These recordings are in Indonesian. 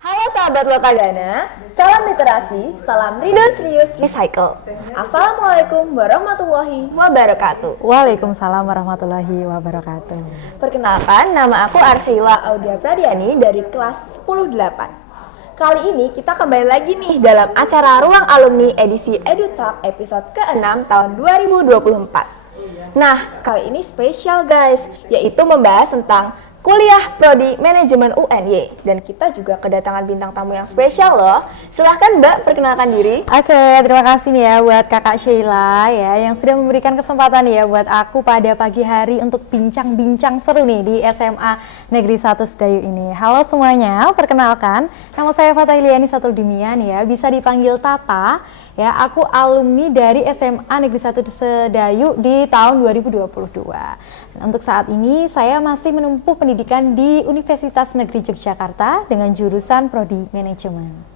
Halo sahabat Lokagana, salam literasi, salam Ridho Serius Recycle. Assalamualaikum warahmatullahi wabarakatuh. Waalaikumsalam warahmatullahi wabarakatuh. Perkenalkan, nama aku Arsyila Audia Pradiani dari kelas 10-8. Kali ini kita kembali lagi nih dalam acara Ruang Alumni edisi EduTalk episode ke-6 tahun 2024. Nah, kali ini spesial guys, yaitu membahas tentang Kuliah Prodi Manajemen UNY, dan kita juga kedatangan bintang tamu yang spesial loh. Silahkan Mbak perkenalkan diri. Oke, terima kasih nih ya buat Kakak Sheila ya yang sudah memberikan kesempatan ya buat aku pada pagi hari untuk bincang-bincang seru nih di SMA Negeri 1 Sedayu ini. Halo semuanya, perkenalkan nama saya Fatahiliani Satuldimian ya, bisa dipanggil Tata. Ya, aku alumni dari SMA Negeri 1 Sedayu di tahun 2022. Untuk saat ini saya masih menempuh pendidikan di Universitas Negeri Yogyakarta dengan jurusan Prodi Manajemen.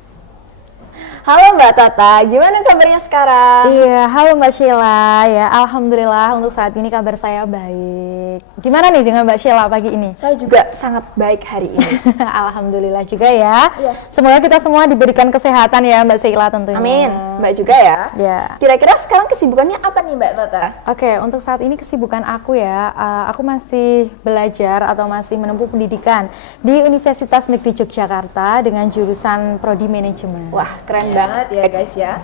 Halo Mbak Tata, gimana kabarnya sekarang? Iya, halo Mbak Sheila ya, alhamdulillah untuk saat ini kabar saya baik. Gimana nih dengan Mbak Sheila pagi ini? Saya juga sangat baik hari ini. Alhamdulillah juga ya. Iya. Semoga kita semua diberikan kesehatan ya Mbak Sheila tentunya. Amin. Mbak juga ya. Ya. Kira-kira sekarang kesibukannya apa nih Mbak Tata? Oke, untuk saat ini kesibukan aku ya, aku masih belajar atau masih menempuh pendidikan di Universitas Negeri Yogyakarta dengan jurusan Prodi Manajemen. Wah, keren banget ya guys ya.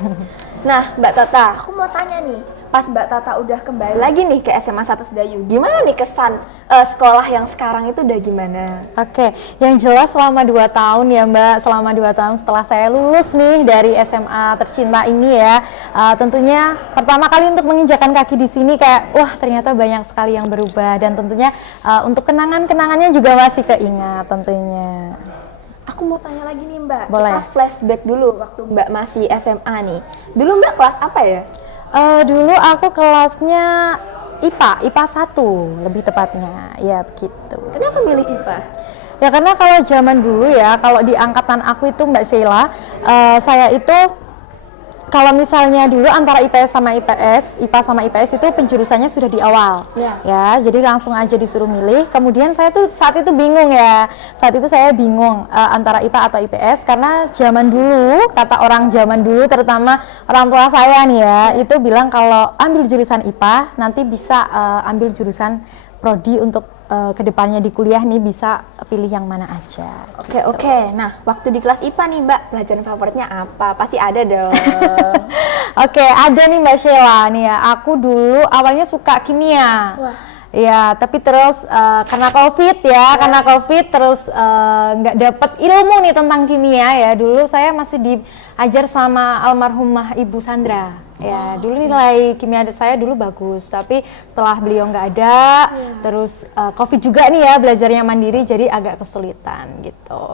Nah, Mbak Tata, aku mau tanya nih, pas Mbak Tata udah kembali lagi nih ke SMA 1 Sedayu, gimana nih kesan sekolah yang sekarang itu udah gimana? Oke, yang jelas selama 2 tahun ya Mbak, selama 2 tahun setelah saya lulus nih dari SMA tercinta ini ya, tentunya pertama kali untuk menginjakan kaki di sini kayak, wah ternyata banyak sekali yang berubah, dan tentunya untuk kenangan-kenangannya juga masih keingat tentunya. Aku mau tanya lagi nih Mbak, Boleh. kita flashback dulu waktu Mbak masih SMA nih. Dulu Mbak kelas apa ya? Dulu aku kelasnya IPA 1 lebih tepatnya, ya begitu. Kenapa milih IPA? Ya karena kalau zaman dulu ya, kalau di angkatan aku itu Mbak Sheila, saya itu kalau misalnya dulu antara IPS sama IPS, IPA sama IPS itu penjurusannya sudah di awal. Ya, jadi langsung aja disuruh milih. Kemudian saya tuh saat itu bingung ya. Saat itu saya bingung antara IPA atau IPS karena zaman dulu, kata orang zaman dulu terutama orang tua saya nih ya, itu bilang kalau ambil jurusan IPA nanti bisa ambil jurusan prodi untuk kedepannya di kuliah nih bisa pilih yang mana aja. Oke. Nah, waktu di kelas IPA nih Mbak, pelajaran favoritnya apa? Pasti ada dong. Oke, ada nih Mbak Sheila nih ya. Aku dulu awalnya suka kimia. Wah. Ya, tapi terus karena COVID karena COVID terus nggak dapet ilmu nih tentang kimia ya. Dulu saya masih diajar sama almarhumah Ibu Sandra. Ya, dulu nilai kimia saya dulu bagus, tapi setelah beliau nggak ada, terus COVID juga nih ya, belajarnya mandiri jadi agak kesulitan gitu.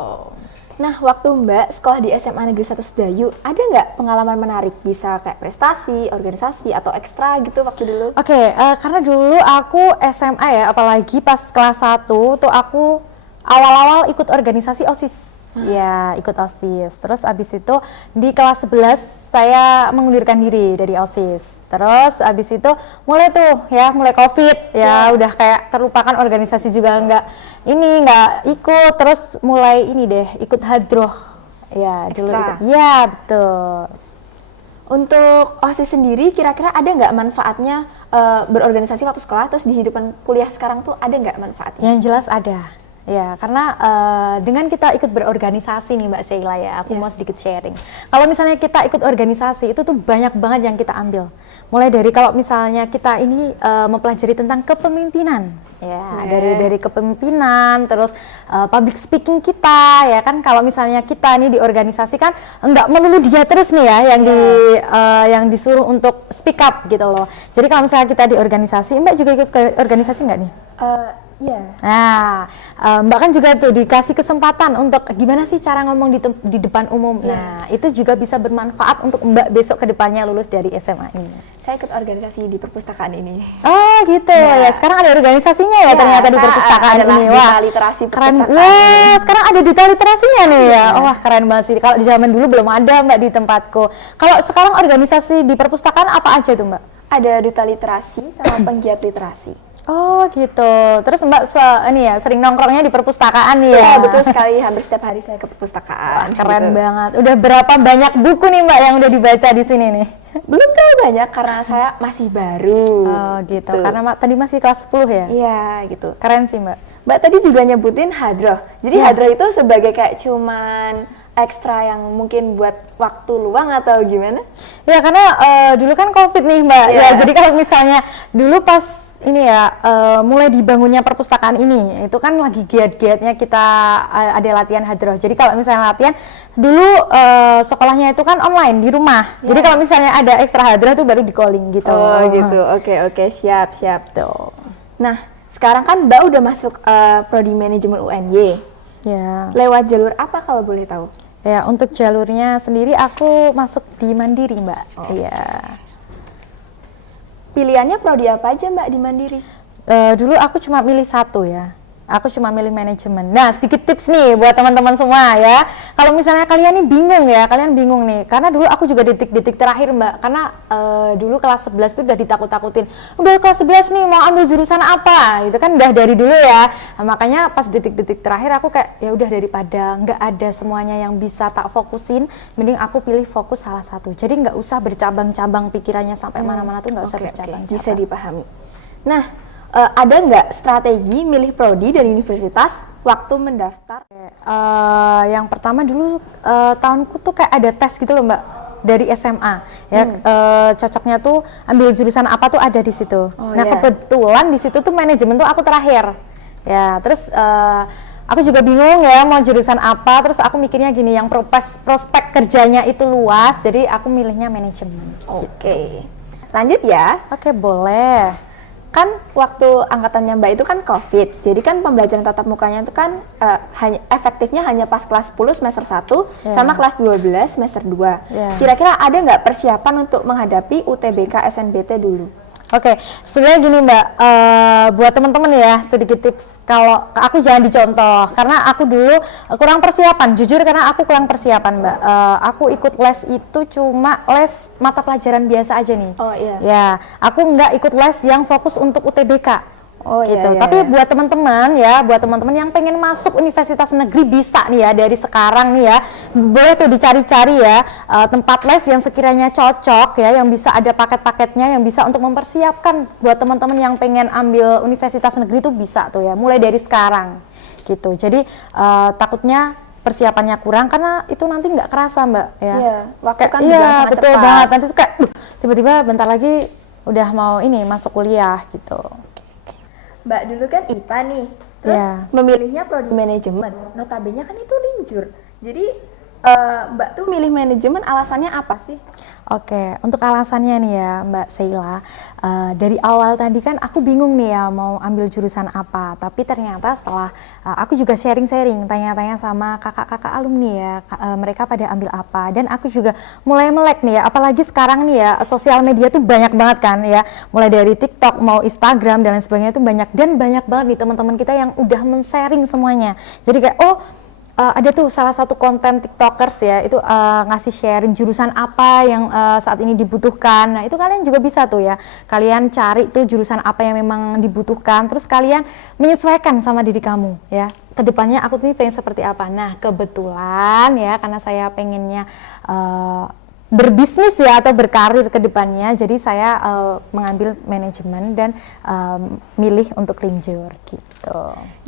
Nah, waktu Mbak sekolah di SMA Negeri 1 Sedayu, ada nggak pengalaman menarik? Bisa kayak prestasi, organisasi, atau ekstra gitu waktu dulu? Oke, karena dulu aku SMA ya, apalagi pas kelas 1 tuh aku awal-awal ikut organisasi OSIS. Ya, ikut OSIS. Terus abis itu di kelas 11 saya mengundurkan diri dari OSIS. Terus abis itu mulai tuh ya, mulai COVID ya, udah kayak terlupakan organisasi juga nggak ikut. Terus mulai ini deh, ikut hadroh. Ya, dulu ikut. Ya, betul. Untuk OSIS sendiri, kira-kira ada nggak manfaatnya berorganisasi waktu sekolah, terus di kehidupan kuliah sekarang tuh ada nggak manfaatnya? Yang jelas ada. Ya, karena dengan kita ikut berorganisasi nih Mbak Sheila ya, aku mau sedikit sharing. Kalau misalnya kita ikut organisasi, itu tuh banyak banget yang kita ambil. Mulai dari kalau misalnya kita ini mempelajari tentang kepemimpinan, ya, dari kepemimpinan, terus public speaking kita, ya kan. Kalau misalnya kita nih di organisasi kan nggak melulu dia terus nih ya, yang disuruh untuk speak up gitu loh. Jadi kalau misalnya kita di organisasi, Mbak juga ikut ke organisasi nggak nih? Iya. Nah, Mbak kan juga tuh dikasih kesempatan untuk gimana sih cara ngomong di depan umum. Nah, itu juga bisa bermanfaat untuk Mbak besok kedepannya lulus dari SMA ini. Saya ikut organisasi di perpustakaan ini. Oh gitu ya. Sekarang ada organisasinya ya, ternyata di perpustakaan ini. Wah, duta literasi keren. perpustakaan. Wah, sekarang ada duta literasinya nih ya. Wah, keren banget sih. Kalau di zaman dulu belum ada Mbak di tempatku. Kalau sekarang organisasi di perpustakaan apa aja tuh Mbak? Ada duta literasi sama penggiat literasi. Oh gitu. Terus Mbak ini ya sering nongkrongnya di perpustakaan nih Iya, ya? betul sekali. Hampir setiap hari saya ke perpustakaan. Keren gitu. banget. Udah berapa banyak buku nih Mbak yang udah dibaca di sini nih? Belum terlalu banyak karena saya masih baru. Oh gitu. Karena tadi masih kelas 10 ya? Iya, gitu. Keren sih Mbak. Mbak tadi juga nyebutin hadroh. Jadi hadroh itu sebagai kayak cuman ekstra yang mungkin buat waktu luang atau gimana? Ya karena dulu kan COVID nih Mbak. Iya. Ya jadi kalau misalnya dulu pas ini ya mulai dibangunnya perpustakaan ini itu kan lagi giat-giatnya kita ada latihan hadroh. Jadi kalau misalnya latihan dulu sekolahnya itu kan online di rumah. Jadi kalau misalnya ada ekstra hadroh itu baru di calling gitu. Oh gitu. Oke, siap. Tuh. Nah, sekarang kan Mbak udah masuk prodi manajemen UNY. Ya. Lewat jalur apa kalau boleh tahu? Ya, untuk jalurnya sendiri aku masuk di Mandiri, Mbak. Iya. Pilihannya prodi apa aja Mbak di Mandiri? Dulu aku cuma milih satu ya. Aku cuma milih manajemen. Nah, sedikit tips nih buat teman-teman semua ya. Kalau misalnya kalian nih bingung nih. Karena dulu aku juga detik-detik terakhir Mbak. Karena dulu kelas 11 tuh udah ditakut-takutin. Udah kelas 11 nih mau ambil jurusan apa? Itu kan udah dari dulu ya. Nah, makanya pas detik-detik terakhir aku kayak ya udah daripada nggak ada semuanya yang bisa tak fokusin, mending aku pilih fokus salah satu. Jadi nggak usah bercabang-cabang pikirannya sampai mana-mana tuh nggak usah bercabang-cabang. Bisa dipahami. Nah, ada nggak strategi milih prodi dan universitas waktu mendaftar? Yang pertama dulu tahunku tuh kayak ada tes gitu loh Mbak dari SMA ya. Cocoknya tuh ambil jurusan apa tuh ada di situ. Kebetulan di situ tuh manajemen tuh aku terakhir ya. Terus aku juga bingung ya mau jurusan apa. Terus aku mikirnya gini, yang prospek kerjanya itu luas, jadi aku milihnya manajemen. Oke. Lanjut ya. Oke, boleh. Kan waktu angkatannya Mbak itu kan COVID, jadi kan pembelajaran tatap mukanya itu kan efektifnya hanya pas kelas 10 semester 1 sama kelas 12 semester 2. Kira-kira ada nggak persiapan untuk menghadapi UTBK SNBT dulu? Oke, sebenarnya gini Mbak, buat teman-teman ya sedikit tips. Kalau aku jangan dicontoh, karena aku dulu kurang persiapan. Jujur karena aku kurang persiapan Mbak. Aku ikut les itu cuma les mata pelajaran biasa aja nih. Oh iya. Ya, aku nggak ikut les yang fokus untuk UTBK. Oh gitu. iya. Tapi buat teman-teman yang pengen masuk universitas negeri bisa nih ya dari sekarang nih ya, boleh tuh dicari-cari ya tempat les yang sekiranya cocok ya, yang bisa ada paket-paketnya, yang bisa untuk mempersiapkan buat teman-teman yang pengen ambil universitas negeri tuh bisa tuh ya, mulai dari sekarang gitu. Jadi takutnya persiapannya kurang karena itu nanti nggak kerasa Mbak ya. Iya, waktu kan juga sangat betul cepat. banget. Nanti tuh kayak tiba-tiba bentar lagi udah mau ini masuk kuliah gitu. Mbak dulu kan IPA nih, terus memilihnya prodi manajemen. Notabene kan itu linjur. Jadi Mbak tuh milih manajemen alasannya apa sih? Oke, untuk alasannya nih ya Mbak Sheila, dari awal tadi kan aku bingung nih ya mau ambil jurusan apa. Tapi ternyata setelah aku juga sharing-sharing, tanya-tanya sama kakak-kakak alumni ya, mereka pada ambil apa. Dan aku juga mulai melek nih ya, apalagi sekarang nih ya, sosial media tuh banyak banget kan ya. Mulai dari TikTok, mau Instagram dan lain sebagainya tuh banyak. Dan banyak banget nih teman-teman kita yang udah men-sharing semuanya. Jadi kayak, ada tuh salah satu konten TikTokers ya, itu ngasih sharing jurusan apa yang saat ini dibutuhkan. Nah itu kalian juga bisa tuh ya, kalian cari tuh jurusan apa yang memang dibutuhkan, terus kalian menyesuaikan sama diri kamu ya. Kedepannya aku nih pengen seperti apa. Nah kebetulan ya, karena saya pengennya berbisnis ya atau berkarir ke depannya, jadi saya mengambil manajemen dan milih untuk linjur gitu.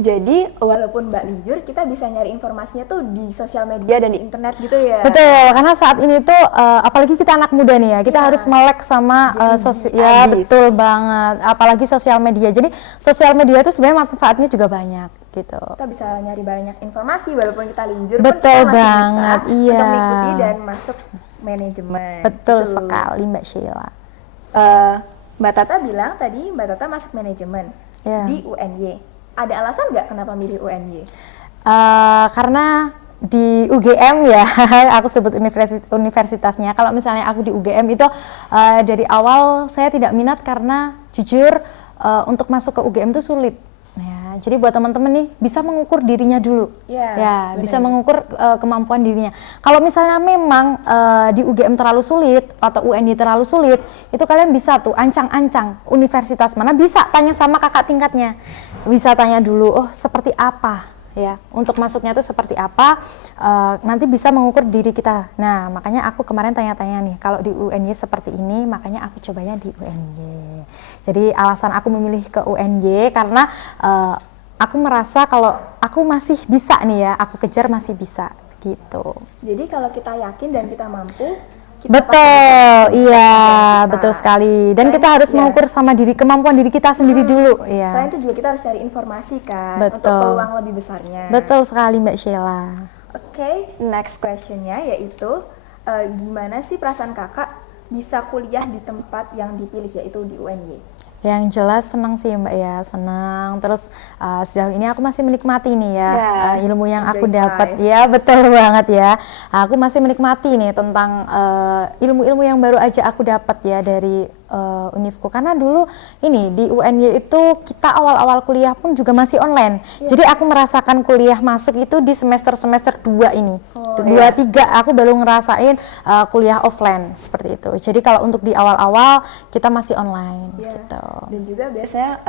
Jadi walaupun Mbak linjur, kita bisa nyari informasinya tuh di sosial media dan di internet gitu ya? Betul, karena saat ini tuh apalagi kita anak muda nih ya, kita harus melek sama ya betul banget, apalagi sosial media. Jadi sosial media itu sebenarnya manfaatnya juga banyak gitu. Kita bisa nyari banyak informasi walaupun kita linjur, betul pun kita masih banget, bisa untuk mengikuti dan masuk manajemen. Betul sekali Mbak Sheila. Mbak Tata bilang tadi Mbak Tata masuk manajemen di UNY. Ada alasan nggak kenapa milih UNY? Karena di UGM ya, aku sebut universitasnya. Kalau misalnya aku di UGM itu dari awal saya tidak minat karena jujur untuk masuk ke UGM itu sulit. Ya, jadi buat teman-teman nih bisa mengukur dirinya dulu. Ya, bener. bisa mengukur kemampuan dirinya. Kalau misalnya memang di UGM terlalu sulit atau UNY terlalu sulit, itu kalian bisa tuh ancang-ancang universitas mana, bisa tanya sama kakak tingkatnya. Bisa tanya dulu, oh seperti apa ya, untuk masuknya itu seperti apa, nanti bisa mengukur diri kita. Nah, makanya aku kemarin tanya-tanya nih, kalau di UNY seperti ini, makanya aku cobanya di UNY. Jadi alasan aku memilih ke UNY karena aku merasa kalau aku masih bisa nih ya, aku kejar masih bisa gitu. Jadi kalau kita yakin dan kita mampu, kita pasti Betul, bisa iya, kita. betul sekali. Dan Selain- kita harus ya. mengukur sama kemampuan diri kita sendiri dulu. Iya. Selain itu juga kita harus cari informasi kan, Betul. untuk peluang lebih besarnya. Betul sekali Mbak Sheila. Oke, next questionnya yaitu gimana sih perasaan kakak bisa kuliah di tempat yang dipilih, yaitu di UNY? Yang jelas senang sih Mbak ya, senang. Terus sejauh ini aku masih menikmati nih ya, ilmu yang aku enjoy dapat. life. Ya betul banget ya. Aku masih menikmati nih tentang ilmu-ilmu yang baru aja aku dapat ya dari Unifku. Karena dulu ini di UNY itu kita awal-awal kuliah pun juga masih online. Jadi aku merasakan kuliah masuk itu di semester 2 ini. 2-3 aku baru ngerasain kuliah offline seperti itu. Jadi kalau untuk di awal-awal kita masih online gitu. Dan juga biasanya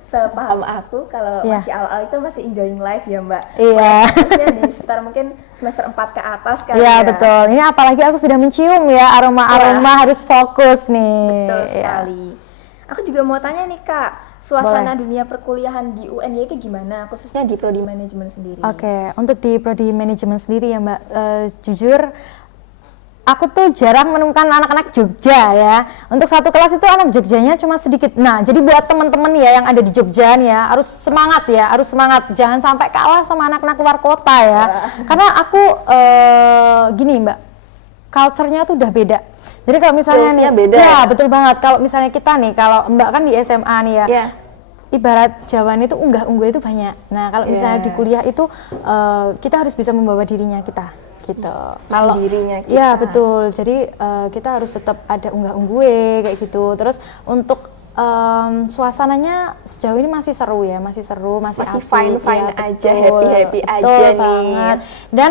sepaham aku kalau masih awal-awal itu masih enjoying life ya Mbak. Iya. Khususnya di sekitar mungkin semester 4 ke atas kan. Iya betul. Ini apalagi aku sudah mencium ya aroma-aroma, harus fokus nih. Betul sekali. Aku juga mau tanya nih Kak, suasana dunia perkuliahan di UNY itu gimana? Khususnya di prodi manajemen sendiri. Oke, untuk di prodi manajemen sendiri ya Mbak, jujur aku tuh jarang menemukan anak-anak Jogja ya. Untuk satu kelas itu anak Jogjanya cuma sedikit. Nah, jadi buat teman-teman ya yang ada di Jogja nih ya, harus semangat ya, harus semangat. Jangan sampai kalah sama anak-anak luar kota ya. Karena aku gini Mbak, culture-nya tuh udah beda. Jadi kalau misalnya Skills-nya nih, beda ya, ya? betul banget. Kalau misalnya kita nih, kalau Mbak kan di SMA nih ya, Iya. ibarat Jawaban itu unggah-ungguh itu banyak. Nah, kalau misalnya di kuliah itu kita harus bisa membawa dirinya kita gitu. Kalau dirinya kita. ya betul. Jadi kita harus tetap ada unggah-ungguh kayak gitu. Terus untuk suasananya sejauh ini masih seru ya, masih seru, masih asik, fine-fine ya, aja, betul, happy-happy betul aja nih. banget. Dan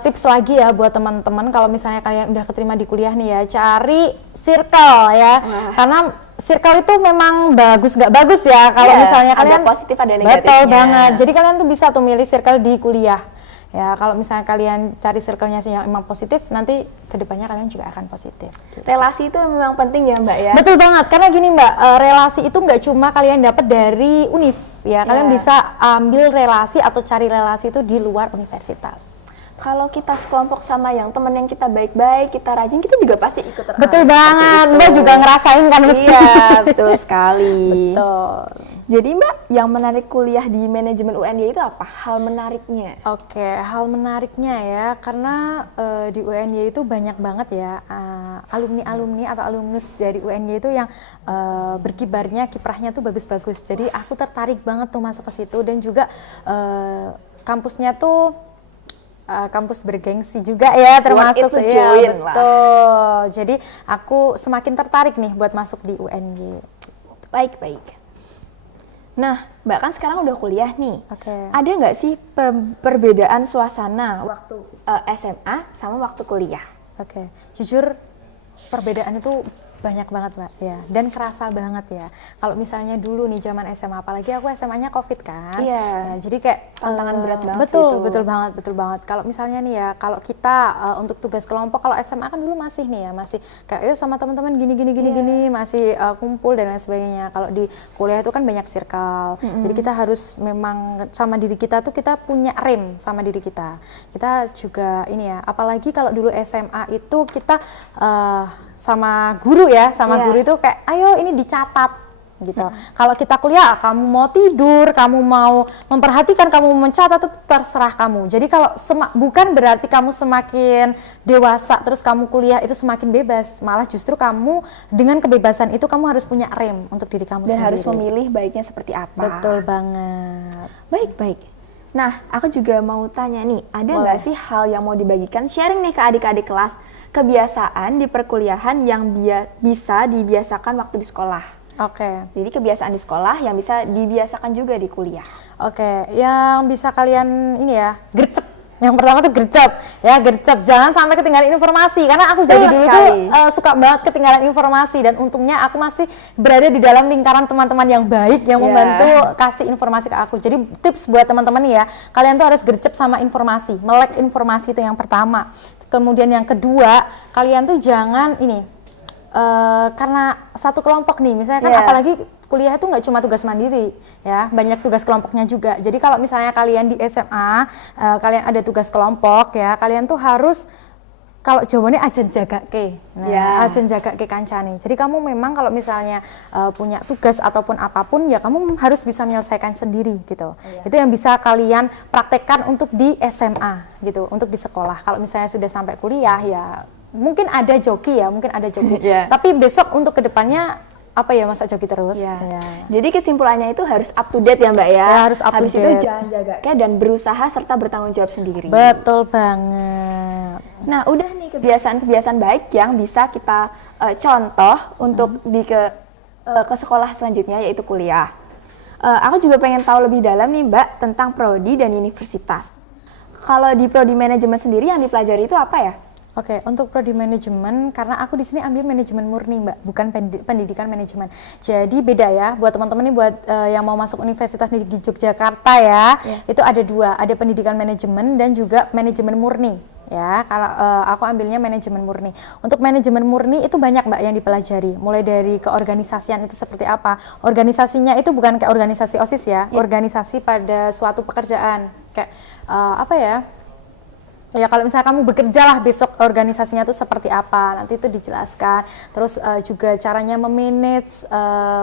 tips lagi ya buat teman-teman, kalau misalnya kalian udah keterima di kuliah nih ya, cari circle ya. Karena circle itu memang bagus nggak bagus ya kalau misalnya ada kalian positif ada negatifnya. betul banget. Jadi kalian tuh bisa tuh milih circle di kuliah. Ya, kalau misalnya kalian cari circle-nya sih yang emang positif, nanti kedepannya kalian juga akan positif. Gitu. Relasi itu memang penting ya Mbak ya. Betul banget, karena gini Mbak, relasi itu nggak cuma kalian dapat dari univ ya, kalian bisa ambil relasi atau cari relasi itu di luar universitas. Kalau kita sekelompok sama yang teman yang kita baik-baik, kita rajin, kita juga pasti ikut terarah. Betul banget, Mbak juga ngerasain kan mesti. Iya, betul sekali. Betul. Jadi Mbak, yang menarik kuliah di manajemen UNY itu apa? Hal menariknya? Oke, hal menariknya ya, karena di UNY itu banyak banget ya alumni-alumni atau alumnus dari UNY itu yang berkibarnya, kiprahnya tuh bagus-bagus. Jadi aku tertarik banget tuh masuk ke situ, dan juga kampusnya tuh kampus bergengsi juga ya, termasuk Worth it to ya, join lah. betul. Jadi aku semakin tertarik nih buat masuk di UNY. Baik-baik. Nah, Mbak kan sekarang udah kuliah nih. Oke. Ada nggak sih perbedaan suasana waktu SMA sama waktu kuliah? Oke, jujur perbedaan itu banyak banget Mbak ya, dan kerasa banget ya. Kalau misalnya dulu nih zaman SMA, apalagi aku SMA-nya COVID kan. Iya. Ya, jadi kayak Tantangan berat banget betul, sih itu. betul banget. Kalau misalnya nih ya, kalau kita untuk tugas kelompok, kalau SMA kan dulu masih nih ya, masih kayak yuk sama teman-teman gini, masih kumpul dan lain sebagainya. Kalau di kuliah itu kan banyak circle. Jadi kita harus memang sama diri kita tuh, kita punya rem sama diri kita. Kita juga ini ya, apalagi kalau dulu SMA itu kita sama guru ya, guru itu kayak ayo ini dicatat gitu. Kalau kita kuliah, kamu mau tidur, kamu mau memperhatikan, kamu mau mencatat, itu terserah kamu. Jadi kalau bukan berarti kamu semakin dewasa terus kamu kuliah itu semakin bebas, malah justru kamu dengan kebebasan itu kamu harus punya rem untuk diri kamu Dan sendiri. harus memilih baiknya seperti apa. Betul banget. Baik. Nah, aku juga mau tanya nih, ada nggak sih hal yang mau dibagikan, sharing nih ke adik-adik kelas, kebiasaan di perkuliahan yang bisa dibiasakan waktu di sekolah? Oke. Jadi kebiasaan di sekolah yang bisa dibiasakan juga di kuliah. Oke, yang bisa kalian ini ya, gercep. Yang pertama tuh gercep, ya gercep. Jangan sampai ketinggalan informasi, karena aku jadi dulu tuh suka banget ketinggalan informasi, dan untungnya aku masih berada di dalam lingkaran teman-teman yang baik yang membantu kasih informasi ke aku. Jadi tips buat teman-teman nih ya, kalian tuh harus gercep sama informasi, melek informasi itu yang pertama. Kemudian yang kedua, kalian tuh jangan ini karena satu kelompok nih, misalnya kan apalagi kuliah itu nggak cuma tugas mandiri ya, banyak tugas kelompoknya juga. Jadi kalau misalnya kalian di SMA kalian ada tugas kelompok ya, kalian tuh harus, kalau jawabannya ajen jaga ke, ajen jaga ke kancane. Jadi kamu memang kalau misalnya punya tugas ataupun apapun ya kamu harus bisa menyelesaikan sendiri gitu. Itu yang bisa kalian praktekkan untuk di SMA gitu, untuk di sekolah. Kalau misalnya sudah sampai kuliah ya mungkin ada joki ya, tapi besok untuk kedepannya apa ya, masa joki terus. Jadi kesimpulannya itu harus up to date ya Mbak ya. Harus up to date. Itu jangan jaga kayak dan berusaha serta bertanggung jawab sendiri. Betul banget. Nah udah nih kebiasaan-kebiasaan baik yang bisa kita contoh untuk ke sekolah selanjutnya, yaitu kuliah. Aku juga pengen tahu lebih dalam nih Mbak tentang prodi dan universitas. Kalau di prodi manajemen sendiri yang dipelajari itu apa ya? Oke, untuk prodi manajemen, karena aku di sini ambil manajemen murni Mbak, bukan pendidikan manajemen. Jadi beda ya, buat teman-teman nih, buat yang mau masuk universitas di Yogyakarta ya, itu ada dua, ada pendidikan manajemen dan juga manajemen murni. Ya, kalau aku ambilnya manajemen murni. Untuk manajemen murni itu banyak Mbak yang dipelajari, mulai dari keorganisasian itu seperti apa. Organisasinya itu bukan kayak organisasi OSIS ya, organisasi pada suatu pekerjaan, kayak apa ya? Ya kalau misalnya kamu bekerja lah besok, organisasinya itu seperti apa, nanti itu dijelaskan. Terus juga caranya memanage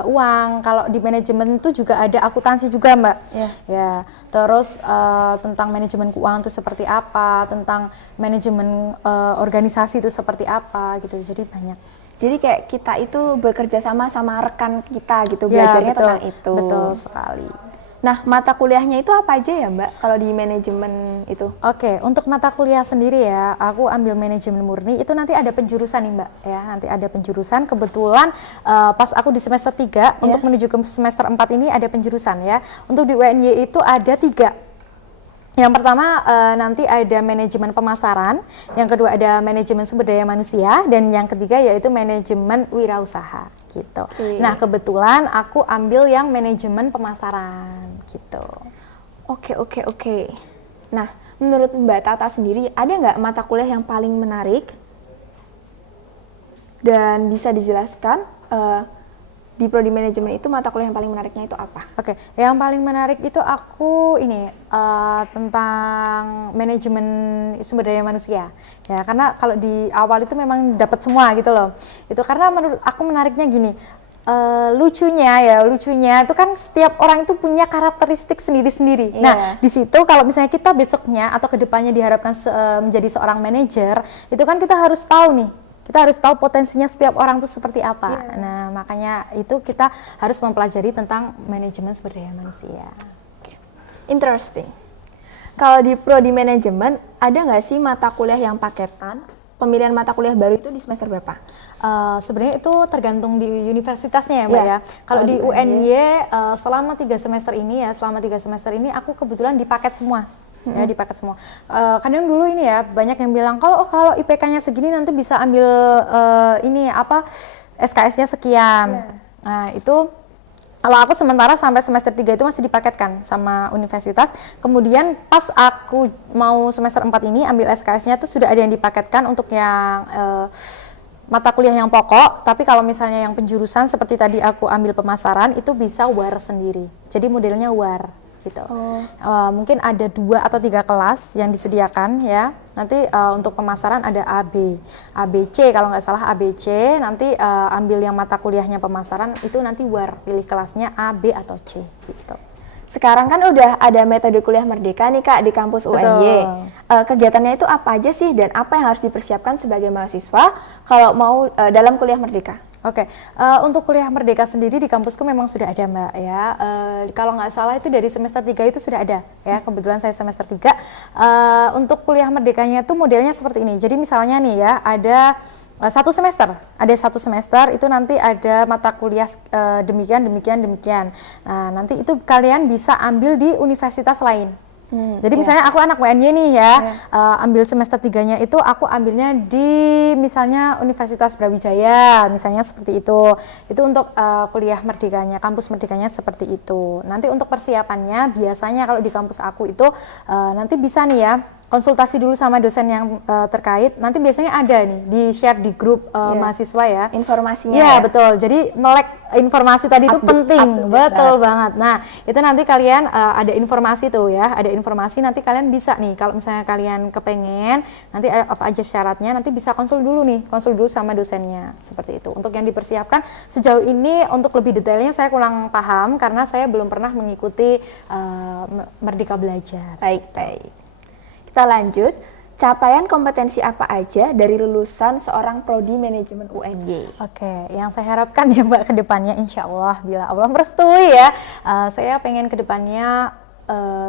uang. Kalau di manajemen itu juga ada akuntansi juga Mbak. Ya. Terus tentang manajemen keuangan itu seperti apa, tentang manajemen organisasi itu seperti apa gitu. Jadi banyak. Jadi kayak kita itu bekerja sama rekan kita gitu, belajarnya tentang itu. Betul sekali. Nah, mata kuliahnya itu apa aja ya Mbak kalau di manajemen itu? Oke, untuk mata kuliah sendiri ya, aku ambil manajemen murni, itu nanti ada penjurusan nih Mbak ya, nanti ada penjurusan. Kebetulan pas aku di semester 3 untuk menuju ke semester 4 ini ada penjurusan ya. Untuk di UNY itu ada 3. Yang pertama nanti ada manajemen pemasaran, yang kedua ada manajemen sumber daya manusia, dan yang ketiga yaitu manajemen wirausaha gitu. Nah kebetulan aku ambil yang manajemen pemasaran gitu. Oke. Nah menurut Mbak Tata sendiri ada nggak mata kuliah yang paling menarik dan bisa dijelaskan di prodi manajemen itu mata kuliah yang paling menariknya itu apa? Oke, yang paling menarik itu aku ini tentang manajemen sumber daya manusia ya, karena kalau di awal itu memang dapat semua gitu loh. Itu karena menurut aku menariknya gini, lucunya itu kan setiap orang itu punya karakteristik sendiri-sendiri. Nah di situ kalau misalnya kita besoknya atau kedepannya diharapkan menjadi seorang manajer, itu kan kita harus tahu nih. Kita harus tahu potensinya setiap orang itu seperti apa. Nah, makanya itu kita harus mempelajari tentang manajemen sumber daya manusia. Interesting. Kalau di prodi manajemen, ada nggak sih mata kuliah yang paketan? Pemilihan mata kuliah baru itu di semester berapa? Sebenarnya itu tergantung di universitasnya ya Mbak ya. Kalau di UNY selama 3 semester ini aku kebetulan dipaket semua. Ya dipaket semua. Kadang dulu ini ya banyak yang bilang kalau IPK-nya segini nanti bisa ambil SKS-nya sekian. Nah itu kalau aku sementara sampai semester 3 itu masih dipaketkan sama universitas. Kemudian pas aku mau semester 4 ini ambil SKS-nya tuh sudah ada yang dipaketkan untuk yang mata kuliah yang pokok. Tapi kalau misalnya yang penjurusan seperti tadi aku ambil pemasaran itu bisa WAR sendiri. Jadi modelnya WAR. Gitu. Mungkin ada 2 atau 3 kelas yang disediakan ya. Nanti untuk pemasaran ada ABC kalau nggak salah ABC. Nanti ambil yang mata kuliahnya pemasaran itu nanti WAR, pilih kelasnya A, B atau C gitu. Sekarang kan udah ada metode kuliah merdeka nih Kak di kampus UNY. Kegiatannya itu apa aja sih dan apa yang harus dipersiapkan sebagai mahasiswa kalau mau dalam kuliah merdeka? Oke, untuk kuliah merdeka sendiri di kampusku memang sudah ada Mbak ya. Kalau nggak salah itu dari semester 3 itu sudah ada ya. Kebetulan saya semester 3. Untuk kuliah merdekanya itu modelnya seperti ini. Jadi misalnya nih ya, ada satu semester itu nanti ada mata kuliah demikian. Nah, nanti itu kalian bisa ambil di universitas lain. Jadi misalnya aku anak UNY nih ya, ambil semester 3-nya itu aku ambilnya di misalnya Universitas Brawijaya, misalnya seperti itu. Itu untuk kuliah merdekanya, kampus merdekanya seperti itu. Nanti untuk persiapannya biasanya kalau di kampus aku itu nanti bisa nih ya, konsultasi dulu sama dosen yang terkait. Nanti biasanya ada nih di share di grup mahasiswa ya. Informasinya. Iya, betul. Jadi melek informasi tadi itu penting. Betul banget. Nah, itu nanti kalian ada informasi tuh ya. Ada informasi nanti kalian bisa nih kalau misalnya kalian kepengen nanti apa aja syaratnya nanti bisa konsul dulu sama dosennya. Seperti itu. Untuk yang dipersiapkan sejauh ini untuk lebih detailnya saya kurang paham karena saya belum pernah mengikuti Merdeka Belajar. Baik. Kita lanjut, capaian kompetensi apa aja dari lulusan seorang prodi manajemen UNY? Oke, yang saya harapkan ya Mbak ke depannya insya Allah, bila Allah merestui ya, saya pengen ke depannya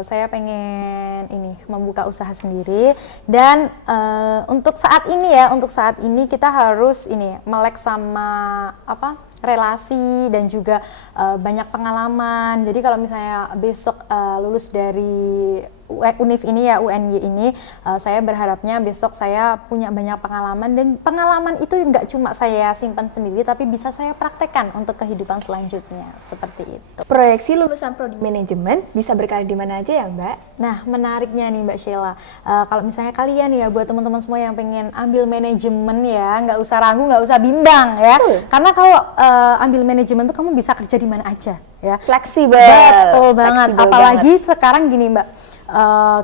saya pengen membuka usaha sendiri dan untuk saat ini kita harus melek sama relasi dan juga banyak pengalaman. Jadi kalau misalnya besok lulus dari UNIF ini ya, UNY ini, saya berharapnya besok saya punya banyak pengalaman dan pengalaman itu nggak cuma saya simpan sendiri tapi bisa saya praktekkan untuk kehidupan selanjutnya, seperti itu. Proyeksi lulusan prodi manajemen bisa berkarir di mana aja ya Mbak? Nah, menariknya nih Mbak Sheila, kalau misalnya kalian ya buat teman-teman semua yang pengen ambil manajemen ya, nggak usah ragu, nggak usah bimbang ya, karena kalau ambil manajemen tuh kamu bisa kerja di mana aja ya. Fleksibel. Betul banget. Fleksibel apalagi banget. Sekarang gini Mbak,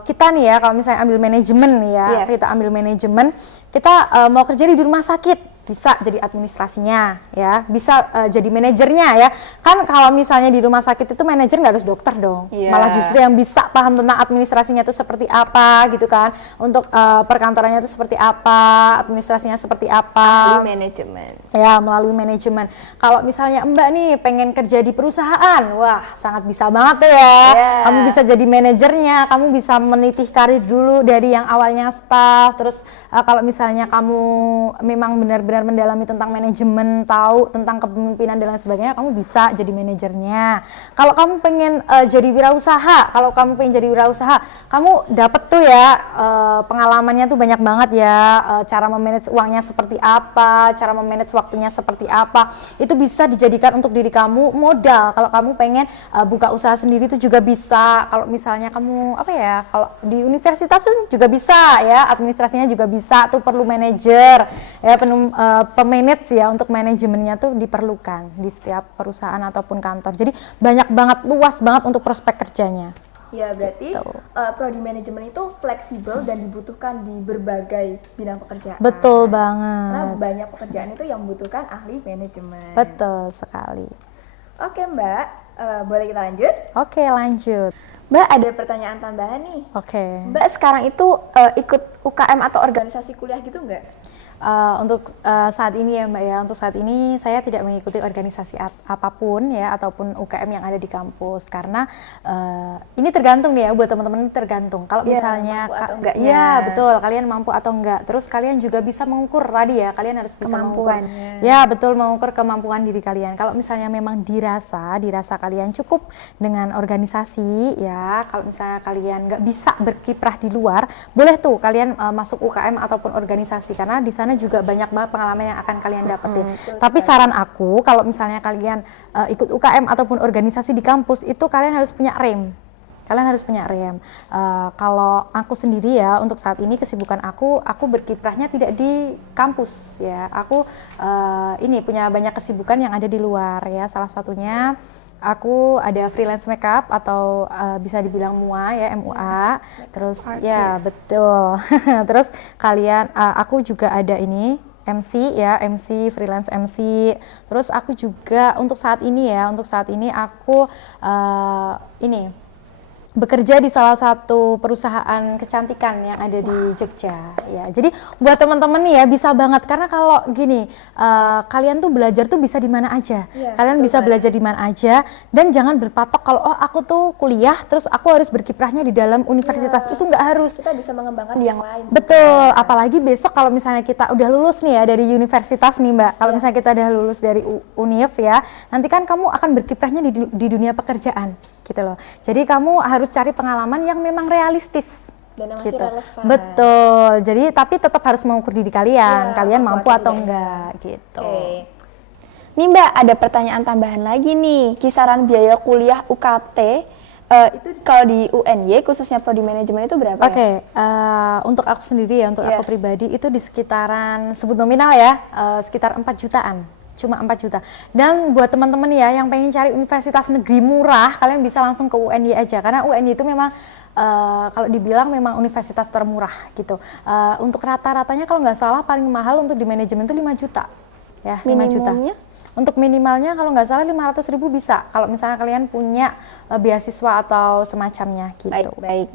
kita nih ya kalau misalnya ambil manajemen nih ya, kita ambil manajemen, kita mau kerja di rumah sakit, bisa jadi administrasinya ya, bisa jadi manajernya ya. Kan kalau misalnya di rumah sakit itu manajer nggak harus dokter dong, malah justru yang bisa paham tentang administrasinya itu seperti apa gitu kan, untuk perkantorannya itu seperti apa, administrasinya seperti apa, Melalui manajemen ya, melalui manajemen. Kalau misalnya Mbak nih pengen kerja di perusahaan, wah sangat bisa banget tuh ya, kamu bisa jadi manajernya, kamu bisa meniti karir dulu dari yang awalnya staff, terus kalau misalnya kamu memang benar-benar mendalami tentang manajemen, tahu tentang kepemimpinan dan lain sebagainya, kamu bisa jadi manajernya. Kalau kamu pengen jadi wirausaha, kamu dapat tuh ya pengalamannya tuh banyak banget ya, cara memanage uangnya seperti apa, cara memanage waktunya seperti apa, itu bisa dijadikan untuk diri kamu modal. Kalau kamu pengen buka usaha sendiri itu juga bisa. Kalau misalnya kamu kalau di universitas tuh juga bisa ya, administrasinya juga bisa, tuh perlu manajer ya, pemanage ya, untuk manajemennya tuh diperlukan di setiap perusahaan ataupun kantor. Jadi banyak banget, luas banget untuk prospek kerjanya. Ya, berarti prodi manajemen itu fleksibel dan dibutuhkan di berbagai bidang pekerjaan. Betul banget. Karena banyak pekerjaan itu yang membutuhkan ahli manajemen. Betul sekali. Oke Mbak, boleh kita lanjut? Oke, lanjut. Mbak, ada pertanyaan tambahan nih. Oke. Mbak sekarang itu ikut UKM atau organisasi kuliah gitu nggak? Untuk saat ini ya Mbak ya, untuk saat ini saya tidak mengikuti organisasi apapun ya, ataupun UKM yang ada di kampus, karena ini tergantung nih ya, buat teman-teman ini tergantung. Kalau misalnya betul, kalian mampu atau enggak. Terus kalian juga bisa mengukur tadi ya, kalian harus bisa mengukur. Ya betul, mengukur kemampuan diri kalian. Kalau misalnya memang dirasa kalian cukup dengan organisasi ya, kalau misalnya kalian nggak bisa berkiprah di luar, boleh tuh kalian masuk UKM ataupun organisasi, karena di sana juga banyak banget pengalaman yang akan kalian dapetin. Tapi saran aku, kalau misalnya kalian ikut UKM ataupun organisasi di kampus, itu kalian harus punya rem. Kalau aku sendiri ya, untuk saat ini kesibukan aku berkiprahnya tidak di kampus ya. Aku punya banyak kesibukan yang ada di luar ya. Salah satunya aku ada freelance makeup atau bisa dibilang MUA ya, MUA. Terus artist. Ya betul. Terus aku juga ada MC ya, MC, freelance MC. Terus aku juga untuk saat ini aku bekerja di salah satu perusahaan kecantikan yang ada di Jogja ya. Jadi buat teman-teman nih ya bisa banget, karena kalau gini kalian tuh belajar tuh bisa di mana aja. Kalian bisa belajar di mana aja, dan jangan berpatok kalau oh aku tuh kuliah terus aku harus berkiprahnya di dalam universitas. Itu nggak harus. Kita bisa mengembangkan di yang lain. Betul, apalagi besok kalau misalnya kita udah lulus nih ya dari universitas nih Mbak. Kalau misalnya kita udah lulus dari Univ ya, nanti kan kamu akan berkiprahnya di dunia pekerjaan gitu loh. Jadi kamu harus cari pengalaman yang memang realistis Dan masih gitu. relevan. Betul. Jadi tapi tetap harus mengukur diri kalian, kalian mampu atau enggak gitu. Oke. Nih Mbak, ada pertanyaan tambahan lagi nih. Kisaran biaya kuliah UKT itu kalau di UNY khususnya prodi manajemen itu berapa Oke, untuk aku sendiri ya, untuk aku pribadi itu di sekitaran, sebut nominal ya, sekitar 4 jutaan. Cuma 4 juta. Dan buat teman-teman ya yang pengen cari universitas negeri murah, kalian bisa langsung ke UNY aja. Karena UNY itu memang kalau dibilang memang universitas termurah gitu. Untuk rata-ratanya kalau nggak salah paling mahal untuk di manajemen itu 5 juta. Ya, 5 juta. Untuk minimalnya kalau nggak salah 500.000 bisa. Kalau misalnya kalian punya beasiswa atau semacamnya gitu. Baik.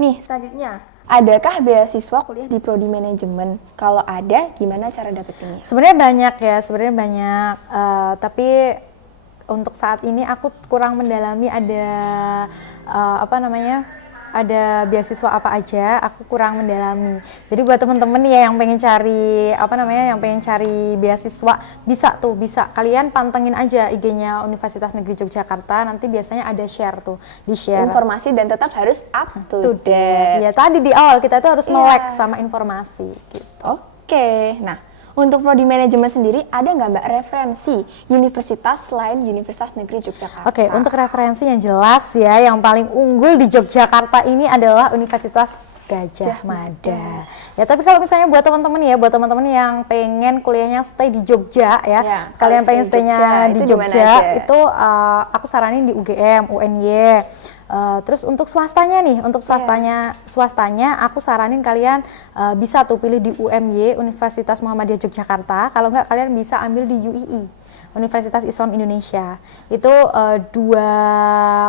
Nih selanjutnya, adakah beasiswa kuliah di prodi manajemen? Kalau ada, gimana cara dapetinnya? Sebenarnya banyak ya, tapi untuk saat ini aku kurang mendalami ada ada beasiswa apa aja, aku kurang mendalami. Jadi buat teman-teman ya yang pengen cari beasiswa, bisa kalian pantengin aja IG-nya Universitas Negeri Yogyakarta, nanti biasanya ada di-share informasi dan tetap harus up to date. Ya tadi di awal kita tuh harus melek sama informasi gitu. Oke. Nah, untuk prodi manajemen sendiri ada nggak Mbak referensi universitas selain Universitas Negeri Yogyakarta? Oke, untuk referensi yang jelas ya, yang paling unggul di Yogyakarta ini adalah Universitas Gadjah Mada. Ya, tapi kalau misalnya buat teman-teman yang pengen kuliahnya stay di Jogja ya, kalian pengen stay-nya di Jogja, itu aku saranin di UGM, UNY. Terus untuk swastanya aku saranin kalian bisa tuh pilih di UMY, Universitas Muhammadiyah Yogyakarta. Kalau enggak kalian bisa ambil di UII, Universitas Islam Indonesia. Itu 2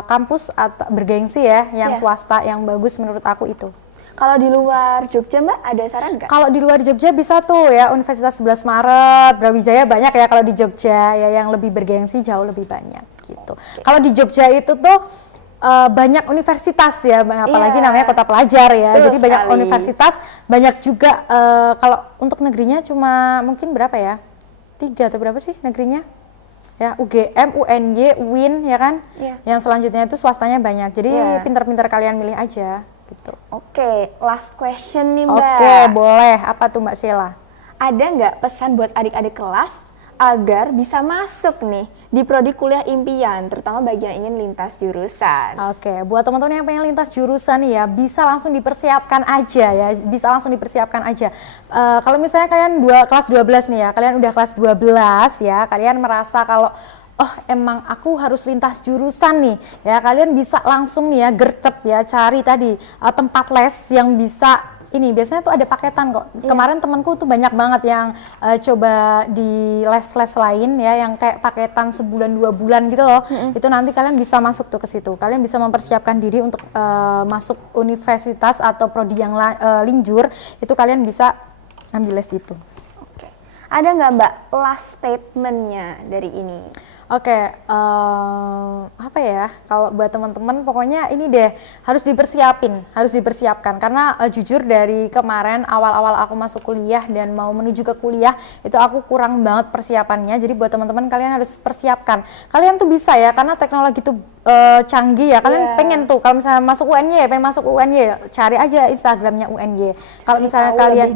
kampus bergengsi ya, yang swasta yang bagus menurut aku itu. Kalau di luar Jogja Mbak ada saran nggak? Kalau di luar Jogja bisa tuh ya Universitas 11 Maret, Brawijaya banyak ya. Kalau di Jogja ya yang lebih bergengsi jauh lebih banyak gitu. Kalau di Jogja itu tuh banyak universitas ya, apalagi namanya kota pelajar ya. Jadi banyak universitas, banyak juga kalau untuk negerinya cuma mungkin berapa ya? 3 atau berapa sih negerinya? Ya, UGM, UNY, UIN ya kan? Yang selanjutnya itu swastanya banyak. Jadi pintar-pintar kalian milih aja gitu. Oke, last question nih Mbak. Oke, boleh. Apa tuh Mbak Sheila? Ada nggak pesan buat adik-adik kelas agar bisa masuk nih di prodi kuliah impian, terutama bagi yang ingin lintas jurusan? Oke, buat teman-teman yang pengen lintas jurusan nih ya, bisa langsung dipersiapkan aja. Kalau misalnya kalian kelas 12 nih ya, kalian udah kelas 12 ya, kalian merasa kalau oh emang aku harus lintas jurusan nih ya, kalian bisa langsung nih ya gercep ya, cari tadi tempat les yang bisa. Ini biasanya tuh ada paketan kok. Kemarin temanku tuh banyak banget yang coba di les-les lain ya, yang kayak paketan sebulan 2 bulan gitu loh. Itu nanti kalian bisa masuk tuh ke situ. Kalian bisa mempersiapkan diri untuk masuk universitas atau prodi yang linjur. Itu kalian bisa ambil les itu. Oke. Ada nggak Mbak last statementnya dari ini? Oke, apa ya, kalau buat teman-teman pokoknya ini deh, harus dipersiapkan karena jujur dari kemarin awal-awal aku masuk kuliah dan mau menuju ke kuliah itu aku kurang banget persiapannya. Jadi buat teman-teman kalian harus persiapkan. Kalian tuh bisa ya, karena teknologi tuh canggih ya, kalian pengen tuh kalau misalnya pengen masuk UNY, cari aja Instagramnya UNY. Kalau misalnya kalian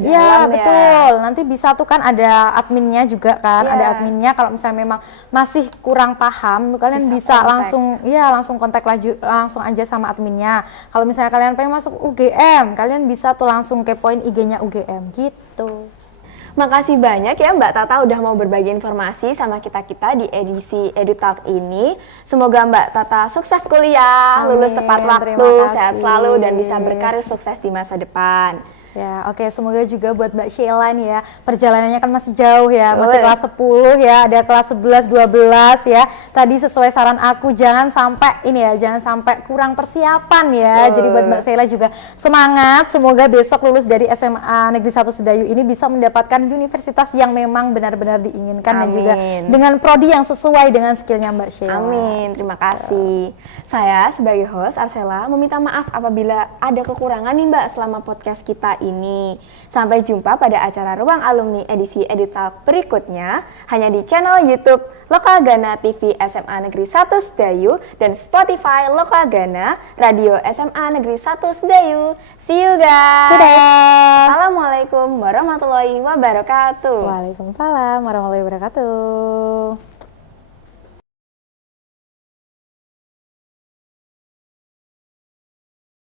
betul, nanti bisa tuh kan ada adminnya juga kan, ada adminnya. Kalau misalnya memang masih kurang paham tuh kalian bisa langsung kontak langsung aja sama adminnya. Kalau misalnya kalian pengen masuk UGM, kalian bisa tuh langsung kepoin IG-nya UGM gitu. Makasih banyak ya Mbak Tata udah mau berbagi informasi sama kita-kita di edisi EduTalk ini. Semoga Mbak Tata sukses kuliah, lulus tepat waktu, sehat selalu dan bisa berkarir sukses di masa depan. Ya, oke. Semoga juga buat Mbak Sheila nih ya, perjalanannya kan masih jauh ya, masih Betul. kelas 10 ya, ada kelas 11, 12 ya. Tadi sesuai saran aku, jangan sampai ini ya, jangan sampai kurang persiapan ya. Jadi buat Mbak Sheila juga semangat, semoga besok lulus dari SMA Negeri 1 Sedayu ini bisa mendapatkan universitas yang memang benar-benar diinginkan dan juga Amin. dengan prodi yang sesuai dengan skillnya Mbak Sheila. Amin, terima kasih. Saya sebagai host Arsela meminta maaf apabila ada kekurangan nih Mbak selama podcast kita ini. Sampai jumpa pada acara Ruang Alumni edisi EduTalk berikutnya hanya di channel YouTube Lokagana TV SMA Negeri 1 Sedayu dan Spotify Lokagana Radio SMA Negeri 1 Sedayu. See you guys. Dadah. Assalamualaikum warahmatullahi wabarakatuh. Waalaikumsalam warahmatullahi wabarakatuh.